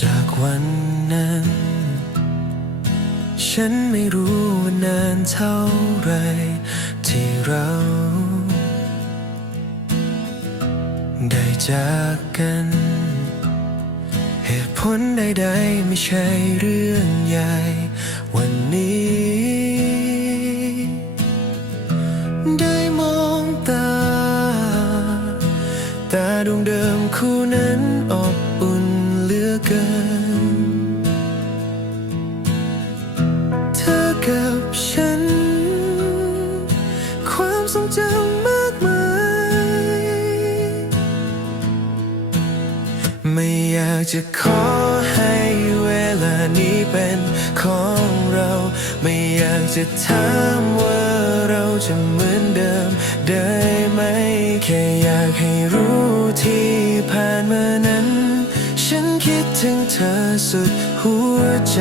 จากวันนั้น ฉันไม่รู้ว่านานเท่าไรที่เรา ได้จากกัน เหตุผลใดๆไม่ใช่เรื่องใหญ่ วันนี้ ได้มองตา ตาดวงเดิมคู่นั้นอบอุ่น เหลือเกิน เธอกับฉัน ความทรงจำมากมาย ไม่อยากจะขอให้เวลานี้เป็นของเรา ไม่อยากจะถามว่าเราจะเหมือนเดิม ได้ไหม แค่อยากให้รู้ ถึงเธอสุดหัวใจ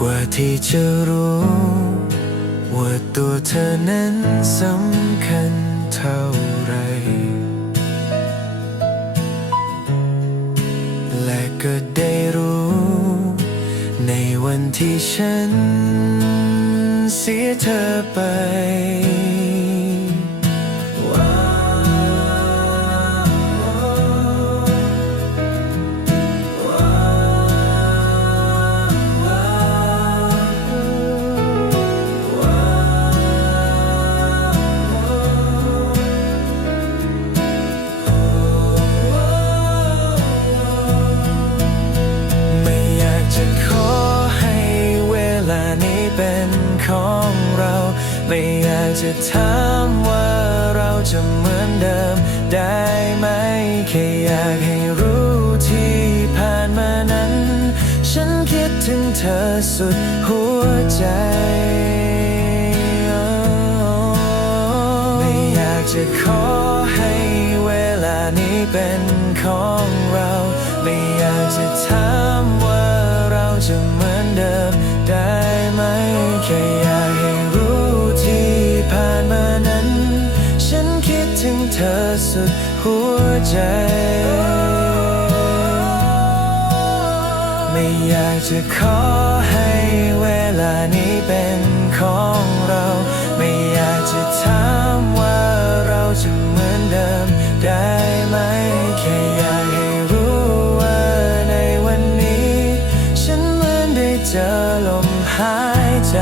กว่าที่จะรู้ ว่าตัวเธอนั้นสำคัญเท่าไร และก็ได้รู้ ในวันที่ฉันเสียเธอไป จะถามว่าเราจะเหมือนเดิม ได้ไหมแค่อยากให้รู้ที่ผ่านมานั้น ฉันคิดถึงเธอสุดหัวใจไม่อยากจะขอให้เวลานี้เป็นของเรา ไม่อยากจะ เธอสุดหัวใจ ไม่อยากจะขอให้เวลานี้เป็นของเรา ไม่อยากจะถามว่าเราจะเหมือนเดิมได้ไหม แค่อยากให้รู้ว่าในวันนี้ ฉันเหมือนได้เจอลมหายใจ